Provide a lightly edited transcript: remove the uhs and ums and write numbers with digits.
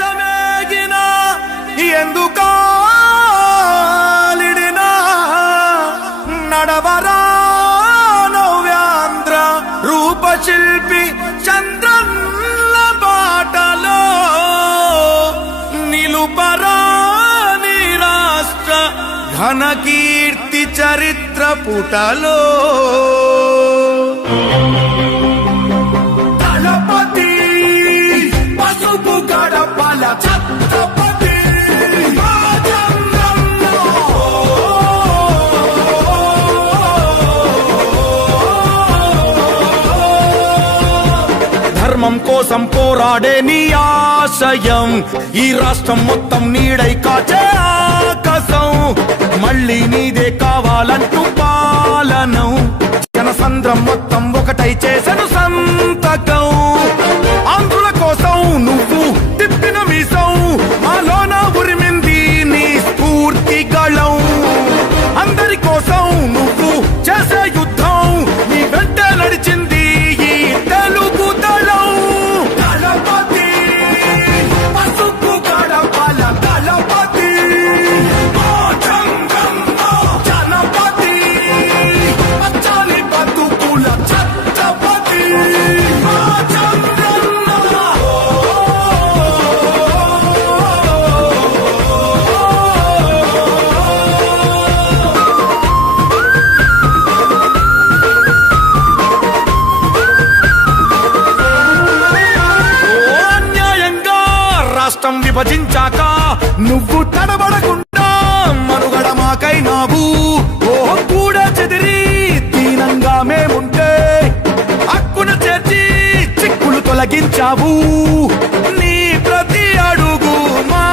దేశమేగిన ఎందుకాలిడినా నడవరా నవ్యాంధ్ర రూపశిల్పి చంద్రన్న బాటలో నిలుపరా నీ రాష్ట్ర ఘన కీర్తి చరిత్ర పుటలో దళపతి పసుపు గడపల ఛత్రపతి ధర్మం కోసం పోరాడే నీ ఆశయం ఈ రాష్ట్రం మొత్తం నీడై కాచే ఆకాశం మళ్ళీ నీదే కావాలంటూ పాలనం జనసంద్రం మొత్తం ఒకటై చేసెను సంతకం ఆంధ్రుల కోసం నువ్వు తిప్పిన మీసం మాలోన ఉరిమింది నీ స్ఫూర్తి గళం అందరి కోసం నువ్వు చేసే యుద్ధం నీ వెంట నడిచింది ఈ తెలుగు దళం దళపతి పసుపు గడపల దళపతి జనపతి పచ్చని బతుకుల ఛత్రపతి రాష్ట్రం విభజించాక నువ్వు తడబడకుండా మనుగడ మాకైనావు ఓ కూడా చెదిరి దీనంగా మేముంటే హక్కున చేర్చి చిక్కులు తొలగించావు నీ ప్రతి అడుగు మా